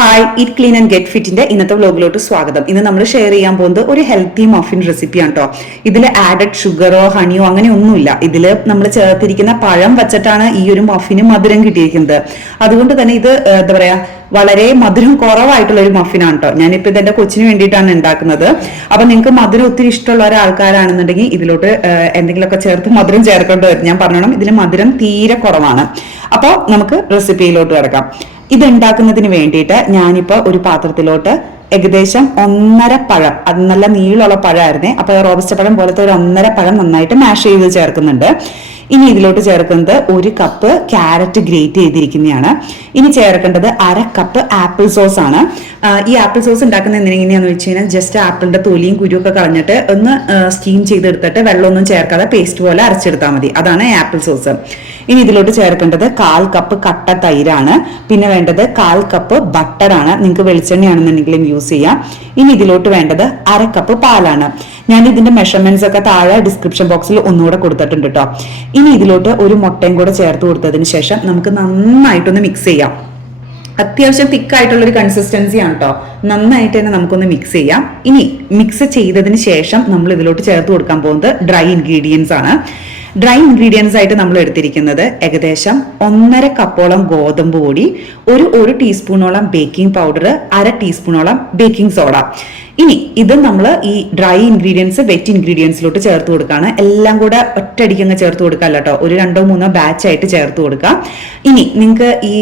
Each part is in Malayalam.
Hi eat clean and get ഫിറ്റിന്റെ ഇന്നത്തെ വ്ലോഗിലോട്ട് സ്വാഗതം. ഇന്ന് നമ്മൾ ഷെയർ ചെയ്യാൻ പോകുന്നത് ഒരു ഹെൽത്തി മഫിൻ റെസിപ്പിയാണ് കേട്ടോ. ഇതിൽ ആഡഡ് ഷുഗറോ ഹണിയോ അങ്ങനെ ഒന്നുമില്ല. ഇതിൽ നമ്മൾ ചേർത്തിരിക്കുന്ന പഴം വെച്ചിട്ടാണ് ഈ ഒരു മഫിന് മധുരം കിട്ടിയിരിക്കുന്നത്. അതുകൊണ്ട് തന്നെ ഇത് എന്താ പറയാ, വളരെ മധുരം കുറവായിട്ടുള്ള ഒരു മഫിനാണ് കേട്ടോ. ഞാനിപ്പോ ഇതെന്റെ കൊച്ചിന് വേണ്ടിയിട്ടാണ് ഉണ്ടാക്കുന്നത്. അപ്പൊ നിങ്ങൾക്ക് മധുരം ഒത്തിരി ഇഷ്ടമുള്ള ഒരാൾക്കാരാണെന്നുണ്ടെങ്കിൽ ഇതിലോട്ട് എന്തെങ്കിലുമൊക്കെ ചേർത്ത് മധുരം ചേർക്കേണ്ടി വരും. ഞാൻ പറഞ്ഞോണം, ഇതിൽ മധുരം തീരെ കുറവാണ്. അപ്പോൾ നമുക്ക് റെസിപ്പിയിലോട്ട് കിടക്കാം. ഇത് ഉണ്ടാക്കുന്നതിന് വേണ്ടിയിട്ട് ഞാനിപ്പോ ഒരു പാത്രത്തിലോട്ട് ഏകദേശം 1.5 പഴം, അത് നല്ല നീളമുള്ള പഴമായിരുന്നേ, അപ്പൊ റോബസ്റ്റ പഴം പോലത്തെ ഒരു 1.5 പഴം നന്നായിട്ട് മാഷ് ചെയ്ത് ചേർക്കുന്നുണ്ട്. ഇനി ഇതിലോട്ട് ചേർക്കുന്നത് 1 കപ്പ് ക്യാരറ്റ് ഗ്രേറ്റ് ചെയ്തിരിക്കുന്നതാണ്. ഇനി ചേർക്കേണ്ടത് 1/2 കപ്പ് ആപ്പിൾ സോസ് ആണ്. ഈ ആപ്പിൾ സോസ് ഉണ്ടാക്കുന്നത് എങ്ങനെയാന്ന് വെച്ച് കഴിഞ്ഞാൽ ജസ്റ്റ് ആപ്പിളിന്റെ തൊലിയും കുരുവൊക്കെ കളഞ്ഞിട്ട് ഒന്ന് സ്റ്റീം ചെയ്തെടുത്തിട്ട് വെള്ളമൊന്നും ചേർക്കാതെ പേസ്റ്റ് പോലെ അരച്ചെടുത്താൽ മതി. അതാണ് ആപ്പിൾ സോസ്. ഇനി ഇതിലോട്ട് ചേർക്കേണ്ടത് 1/4 കപ്പ് കട്ട തൈരാണ്. പിന്നെ വേണ്ടത് 1/4 കപ്പ് ബട്ടറാണ്. നിങ്ങൾക്ക് വെളിച്ചെണ്ണയാണെന്നുണ്ടെങ്കിലും യൂസ് ചെയ്യാം. ഇനി ഇതിലോട്ട് വേണ്ടത് 1/2 കപ്പ് പാലാണ്. ഞാൻ ഇതിന്റെ മെഷർമെന്റ്സ് ഒക്കെ താഴെ ഡിസ്ക്രിപ്ഷൻ ബോക്സിൽ ഒന്നുകൂടെ കൊടുത്തിട്ടുണ്ട് കേട്ടോ. ഇനി ഇതിലോട്ട് ഒരു മുട്ടയും കൂടെ ചേർത്ത് കൊടുത്തതിന് ശേഷം നമുക്ക് നന്നായിട്ടൊന്ന് മിക്സ് ചെയ്യാം. അത്യാവശ്യം തിക്കായിട്ടുള്ള ഒരു കൺസിസ്റ്റൻസി ആണ് കേട്ടോ. നന്നായിട്ട് തന്നെ നമുക്കൊന്ന് മിക്സ് ചെയ്യാം. ഇനി മിക്സ് ചെയ്തതിന് ശേഷം നമ്മൾ ഇതിലോട്ട് ചേർത്ത് കൊടുക്കാൻ പോകുന്നത് ഡ്രൈ ഇൻഗ്രീഡിയൻസ് ആണ്. ഡ്രൈ ഇൻഗ്രീഡിയൻസ് ആയിട്ട് നമ്മൾ എടുത്തിരിക്കുന്നത് ഏകദേശം 1.5 കപ്പോളം ഗോതമ്പ് പൊടി, ഒരു ടീസ്പൂണോളം ബേക്കിംഗ് പൗഡർ, 1/2 ടീസ്പൂണോളം ബേക്കിംഗ് സോഡ. ഇനി ഇത് നമ്മൾ ഈ ഡ്രൈ ഇൻഗ്രീഡിയൻസ് വെറ്റ് ഇൻഗ്രീഡിയൻസിലോട്ട് ചേർത്ത് കൊടുക്കുകയാണ്. എല്ലാം കൂടെ ഒറ്റയടിക്കങ്ങ് ചേർത്ത് കൊടുക്കാമല്ല കേട്ടോ, ഒരു 2-3 ബാച്ച് ആയിട്ട് ചേർത്ത് കൊടുക്കാം. ഇനി നിങ്ങൾക്ക് ഈ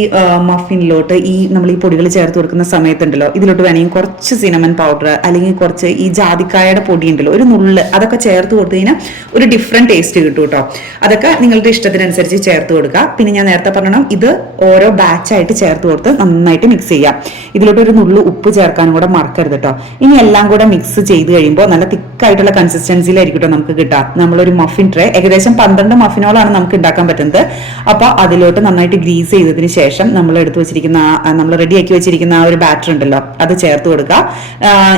മഫിനിലോട്ട് നമ്മൾ ഈ പൊടികൾ ചേർത്ത് കൊടുക്കുന്ന സമയത്തുണ്ടല്ലോ, ഇതിലോട്ട് വേണമെങ്കിൽ കുറച്ച് സിനമൺ പൗഡർ അല്ലെങ്കിൽ കുറച്ച് ഈ ജാതിക്കായുടെ പൊടി ഉണ്ടല്ലോ, ഒരു നുള്ള് അതൊക്കെ ചേർത്ത് കൊടുത്തു കഴിഞ്ഞാൽ ഒരു ഡിഫറെന്റ് ടേസ്റ്റ് കിട്ടും കേട്ടോ. അതൊക്കെ നിങ്ങളുടെ ഇഷ്ടത്തിനനുസരിച്ച് ചേർത്ത് കൊടുക്കുക. പിന്നെ ഞാൻ നേരത്തെ പറഞ്ഞണം, ഇത് ഓരോ ബാച്ചായിട്ട് ചേർത്ത് കൊടുത്ത് നന്നായിട്ട് മിക്സ് ചെയ്യാം. ഇതിലോട്ട് ഒരു നുള്ളു ഉപ്പ് ചേർക്കാനും കൂടെ മറക്കരുത് കേട്ടോ. ഇനി എല്ലാം കൂടെ മിക്സ് ചെയ്ത് കഴിയുമ്പോൾ നല്ല തിക്കായിട്ടുള്ള കൺസിസ്റ്റൻസിയിലായിരിക്കും നമുക്ക് കിട്ടുക. നമ്മളൊരു മഫിൻ ട്രേ ഏകദേശം 12 മഫിനോളാണ് നമുക്ക് ഉണ്ടാക്കാൻ പറ്റുന്നത്. അപ്പൊ അതിലോട്ട് നന്നായിട്ട് ഗ്രീസ് ചെയ്തതിന് ശേഷം നമ്മൾ എടുത്തു വെച്ചിരിക്കുന്ന നമ്മൾ റെഡിയാക്കി വെച്ചിരിക്കുന്ന ആ ഒരു ബാറ്റർ ഉണ്ടല്ലോ, അത് ചേർത്ത് കൊടുക്കുക.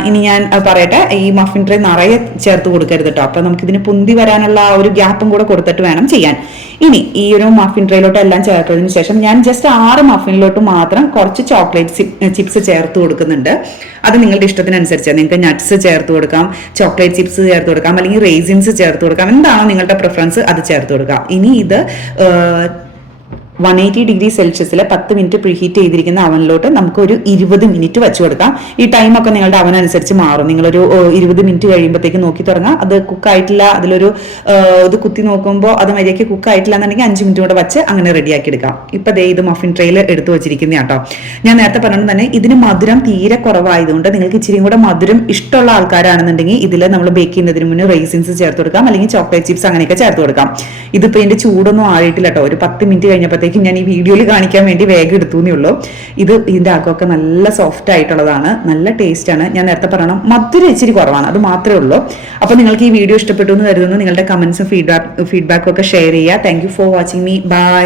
ഇനി ഞാൻ പറയട്ടെ, ഈ മഫിൻ ട്രേ നിറയെ ചേർത്ത് കൊടുക്കരുത് കേട്ടോ. അപ്പൊ നമുക്ക് ഇതിന് പൊന്തി വരാനുള്ള ആ ഒരു ഗ്യാപ്പും കൂടെ കൊടുത്തിട്ട് വേണം ചെയ്യാൻ. ഇനി ഈ ഒരു മഫിൻ ട്രേയിലോട്ട് എല്ലാം ചേർത്തതിന് ശേഷം ഞാൻ ജസ്റ്റ് 6 മഫിനിലോട്ട് മാത്രം കുറച്ച് ചോക്ലേറ്റ് ചിപ്സ് ചേർത്ത് കൊടുക്കുന്നുണ്ട്. അത് നിങ്ങളുടെ ഇഷ്ടത്തിനനുസരിച്ച് നിങ്ങൾക്ക് നട്ട്സ് ചേർത്ത് കൊടുക്കാം, ചോക്ലേറ്റ് ചിപ്സ് ചേർത്ത് കൊടുക്കാം, അല്ലെങ്കിൽ റേസിൻസ് ചേർത്ത് കൊടുക്കാം. എന്താണോ നിങ്ങളുടെ പ്രിഫറൻസ് അത് ചേർത്ത് കൊടുക്കാം. ഇനി ഇത് 180 ഡിഗ്രി സെൽഷ്യസിൽ 10 മിനിറ്റ് പ്രീഹീറ്റ് ചെയ്തിരിക്കുന്ന അവനിലോട്ട് നമുക്ക് ഒരു 20 മിനിറ്റ് വെച്ച് കൊടുക്കാം. ഈ ടൈമൊക്കെ നിങ്ങളുടെ അവൻ അനുസരിച്ച് മാറും. നിങ്ങളൊരു 20 മിനിറ്റ് കഴിയുമ്പോഴത്തേക്ക് നോക്കി തുടങ്ങാം. അത് കുക്കായിട്ടില്ല, അതിലൊരു ഇത് കുത്തി നോക്കുമ്പോൾ അത് മര്യാദയ്ക്ക് കുക്കായിട്ടില്ല എന്നുണ്ടെങ്കിൽ 5 മിനിറ്റ് കൂടെ വെച്ച് അങ്ങനെ റെഡിയാക്കി എടുക്കാം. ഇപ്പൊ ദേ ഇത് മഫിൻ ട്രേയിൽ എടുത്തു വെച്ചിരിക്കുന്ന കേട്ടോ. ഞാൻ നേരത്തെ പറഞ്ഞത് തന്നെ ഇതിന് മധുരം തീരെ കുറവായതുകൊണ്ട് നിങ്ങൾക്ക് ഇച്ചിരി കൂടെ മധുരം ഇഷ്ടമുള്ള ആൾക്കാരാണെന്നുണ്ടെങ്കിൽ ഇതിൽ നമ്മൾ ബേക്ക് ചെയ്യുന്നതിന് മുന്നേ റൈസിൻസ് ചേർത്ത് കൊടുക്കാം, അല്ലെങ്കിൽ ചോക്ലേറ്റ് ചിപ്സ് അങ്ങനെയൊക്കെ ചേർത്ത് കൊടുക്കാം. ഇതിപ്പോ ഇതിന്റെ ചൂടൊന്നും ആയിട്ടില്ല കേട്ടോ. ഒരു 10 മിനിറ്റ് കഴിഞ്ഞപ്പോഴത്തേക്ക് ഞാൻ ഈ വീഡിയോയിൽ കാണിക്കാൻ വേണ്ടി വേഗം എടുത്തുന്നേ ഉള്ളൂ. ഇതിന്റെ അകമൊക്കെ നല്ല സോഫ്റ്റ് ആയിട്ടുള്ളതാണ്, നല്ല ടേസ്റ്റ് ആണ്. ഞാൻ നേരത്തെ പറയണം, മധുരം ഇച്ചിരി കുറവാണ്, അത് മാത്രമേ ഉള്ളൂ. അപ്പൊ നിങ്ങൾക്ക് ഈ വീഡിയോ ഇഷ്ടപ്പെട്ടു എന്ന് കരുതുന്നു. നിങ്ങളുടെ കമന്റ്സും ഫീഡ്ബാക്കും ഒക്കെ ഷെയർ ചെയ്യുക. Thank you for watching me. By.